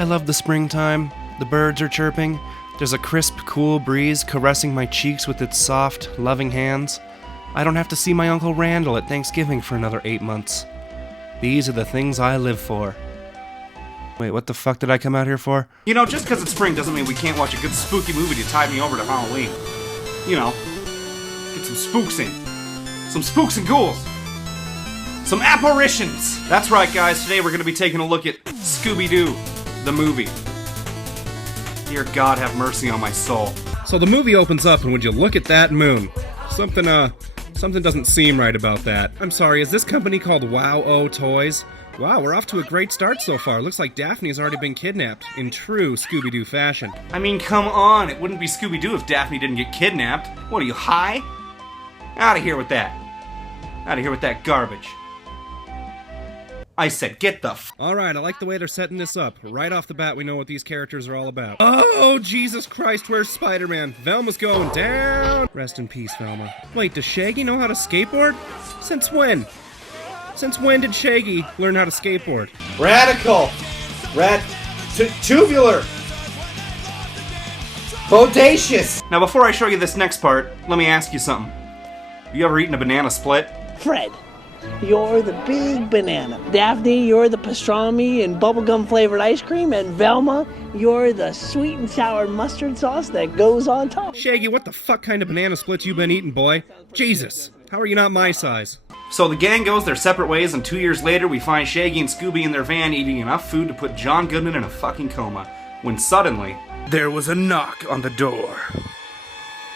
I love the springtime. The birds are chirping. There's a crisp, cool breeze caressing my cheeks with its soft, loving hands. I don't have to see my Uncle Randall at Thanksgiving for another 8 months. These are the things I live for. Wait, what the fuck did I come out here for? You know, just because it's spring doesn't mean we can't watch a good spooky movie to tide me over to Halloween. You know, get some spooks in. Some spooks and ghouls. Some apparitions. That's right, guys. Today we're going to be taking a look at Scooby-Doo, the movie. Dear God, have mercy on my soul. So the movie opens up, and would you look at that moon? Something doesn't seem right about that. I'm sorry, is this company called Wow-O Toys? Wow, we're off to a great start so far. Looks like Daphne's already been kidnapped, in true Scooby-Doo fashion. I mean, come on. It wouldn't be Scooby-Doo if Daphne didn't get kidnapped. What, are you high? Out of here with that. Out of here with that garbage. I said, get the f***. Alright, I like the way they're setting this up. Right off the bat, we know what these characters are all about. Oh, Jesus Christ, where's Spider-Man? Velma's going down! Rest in peace, Velma. Wait, does Shaggy know how to skateboard? Since when? Since when did Shaggy learn how to skateboard? Radical! Tubular! Bodacious! Now, before I show you this next part, let me ask you something. Have you ever eaten a banana split? Fred, you're the big banana. Daphne, you're the pastrami and bubblegum flavored ice cream. And Velma, you're the sweet and sour mustard sauce that goes on top. Shaggy, what the fuck kind of banana splits you been eating, boy? Jesus, how are you not my size? So the gang goes their separate ways, and 2 years later we find Shaggy and Scooby in their van eating enough food to put John Goodman in a fucking coma. When suddenly, there was a knock on the door.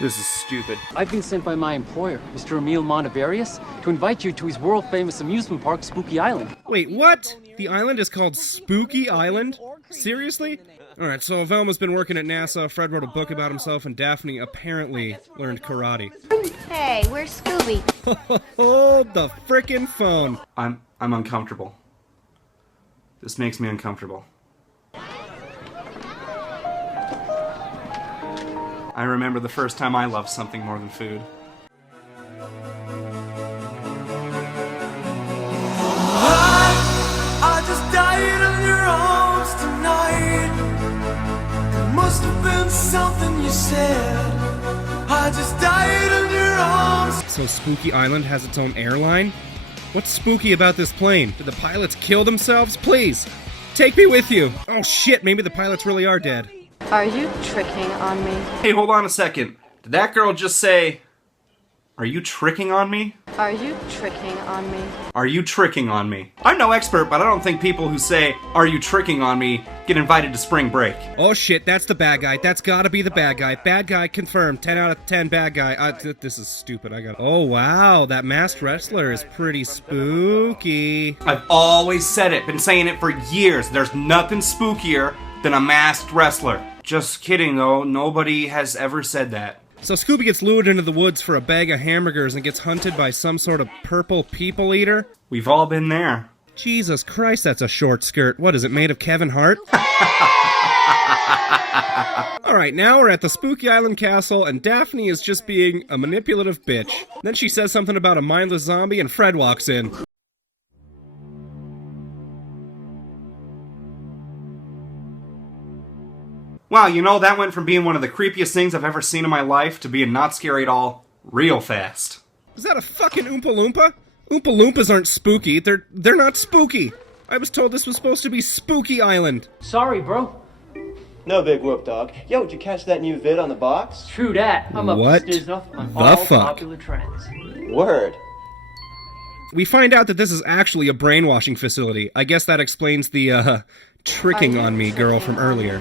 This is stupid. I've been sent by my employer, Mr. Emil Montevarius, to invite you to his world-famous amusement park, Spooky Island. Wait, what? The island is called Spooky Island? Seriously? Alright, so Velma's been working at NASA, Fred wrote a book about himself, and Daphne apparently learned karate. Hey, where's Scooby? Hold the frickin' phone. I'm uncomfortable. This makes me uncomfortable. I remember the first time I loved something more than food. I just died in your arms tonight. It must have been something you said. I just died in your arms. So Spooky Island has its own airline? What's spooky about this plane? Did the pilots kill themselves? Please, take me with you. Oh shit, maybe the pilots really are dead. Are you tricking on me? Hey, hold on a second. Did that girl just say, "Are you tricking on me?" Are you tricking on me? Are you tricking on me? I'm no expert, but I don't think people who say, "Are you tricking on me?" get invited to spring break. Oh shit, that's the bad guy. That's gotta be the bad guy. Bad guy confirmed. 10 out of 10 bad guy. This is stupid. Oh wow, that masked wrestler is pretty spooky. I've always said it, been saying it for years. There's nothing spookier than a masked wrestler. Just kidding though, nobody has ever said that. So Scooby gets lured into the woods for a bag of hamburgers and gets hunted by some sort of purple people eater? We've all been there. Jesus Christ, that's a short skirt. What, is it made of Kevin Hart? Alright, now we're at the Spooky Island Castle, and Daphne is just being a manipulative bitch. Then she says something about a mindless zombie, and Fred walks in. Wow, you know, that went from being one of the creepiest things I've ever seen in my life to being not scary at all, real fast. Is that a fucking Oompa Loompa? Oompa Loompas aren't spooky. They're not spooky. I was told this was supposed to be Spooky Island. Sorry, bro. No big whoop, dog. Yo, did you catch that new vid on the box? True that. I'm up What to stuff on the all fuck? popular trends. Word. We find out that this is actually a brainwashing facility. I guess that explains the, tricking on me girl from earlier.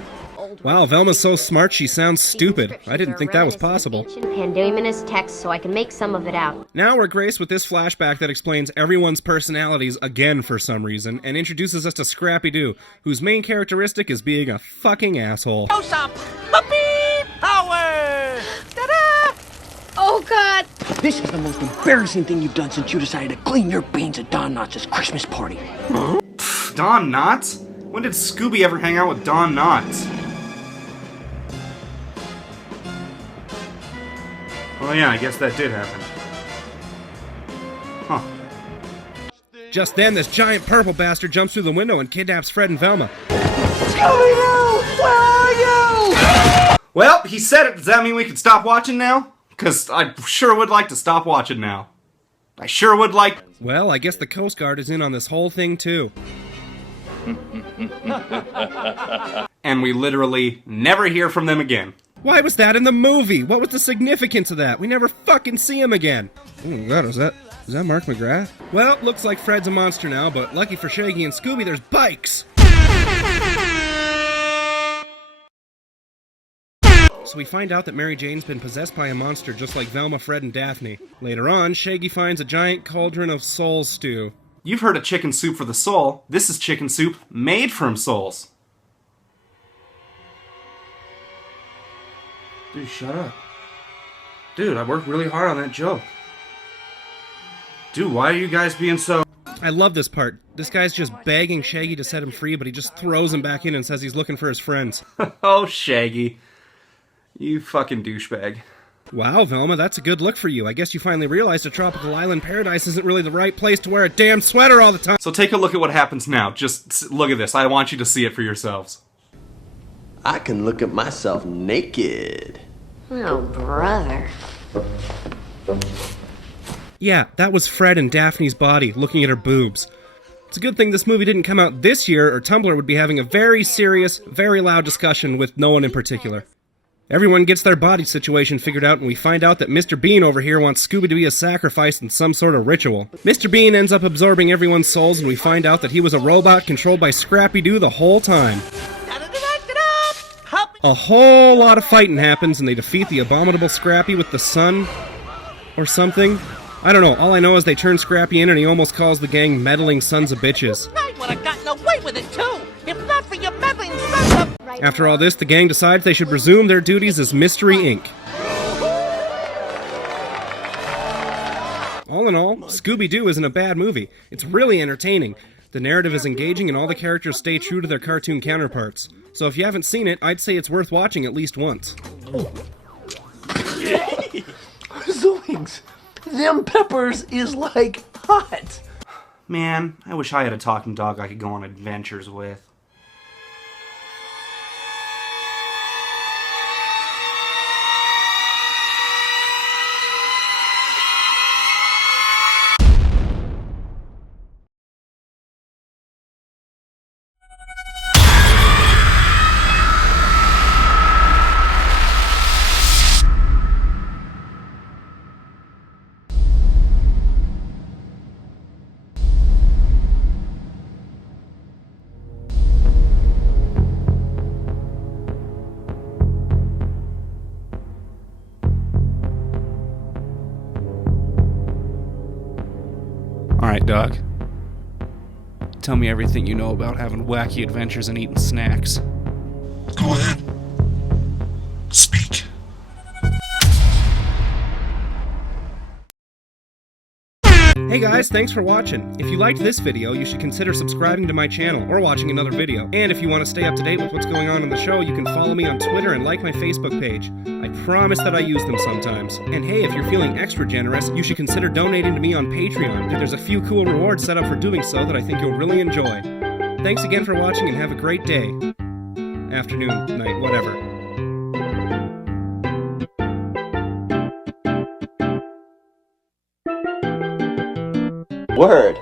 Wow, Velma's so smart she sounds stupid. I didn't think that was possible. Hand him in his text so I can make some of it out. Now we're graced with this flashback that explains everyone's personalities again for some reason, and introduces us to Scrappy-Doo, whose main characteristic is being a fucking asshole. Puppy power! Ta-da! Oh God! This is the most embarrassing thing you've done since you decided to clean your beans at Don Knotts' Christmas party. Don Knotts? When did Scooby ever hang out with Don Knotts? Oh yeah, I guess that did happen. Huh. Just then, this giant purple bastard jumps through the window and kidnaps Fred and Velma. Scooby-Doo, where are you? Well, he said it. Does that mean we can stop watching now? Because I sure would like to stop watching now. I sure would like... Well, I guess the Coast Guard is in on this whole thing too. And we literally never hear from them again. Why was that in the movie? What was the significance of that? We never fucking see him again. Oh god, is that Mark McGrath? Well, looks like Fred's a monster now, but lucky for Shaggy and Scooby, there's bikes! So we find out that Mary Jane's been possessed by a monster just like Velma, Fred, and Daphne. Later on, Shaggy finds a giant cauldron of soul stew. You've heard of chicken soup for the soul. This is chicken soup made from souls. Dude, shut up. Dude, I worked really hard on that joke. Dude, why are you guys being so... I love this part. This guy's just begging Shaggy to set him free, but he just throws him back in and says he's looking for his friends. Oh, Shaggy. You fucking douchebag. Wow, Velma, that's a good look for you. I guess you finally realized a tropical island paradise isn't really the right place to wear a damn sweater all the time. So take a look at what happens now. Just look at this. I want you to see it for yourselves. I can look at myself naked. Oh, brother. Yeah, that was Fred and Daphne's body, looking at her boobs. It's a good thing this movie didn't come out this year, or Tumblr would be having a very serious, very loud discussion with no one in particular. Everyone gets their body situation figured out, and we find out that Mr. Bean over here wants Scooby to be a sacrifice in some sort of ritual. Mr. Bean ends up absorbing everyone's souls, and we find out that he was a robot controlled by Scrappy-Doo the whole time. A whole lot of fighting happens, and they defeat the abominable Scrappy with the sun, or something. I don't know, all I know is they turn Scrappy in, and he almost calls the gang meddling sons of bitches. I would have gotten away with it too, if not for your meddling sons of... After all this, the gang decides they should resume their duties as Mystery Inc. All in all, Scooby-Doo isn't a bad movie. It's really entertaining. The narrative is engaging and all the characters stay true to their cartoon counterparts. So if you haven't seen it, I'd say it's worth watching at least once. Zoinks! Them peppers is like hot. Man, I wish I had a talking dog I could go on adventures with. Alright, dog. Tell me everything you know about having wacky adventures and eating snacks. Go ahead. Speak. Hey guys, thanks for watching. If you liked this video, you should consider subscribing to my channel or watching another video. And if you want to stay up to date with what's going on in the show, you can follow me on Twitter and like my Facebook page. I promise that I use them sometimes. And hey, if you're feeling extra generous, you should consider donating to me on Patreon. There's a few cool rewards set up for doing so that I think you'll really enjoy. Thanks again for watching and have a great day. Afternoon, night, whatever. Word.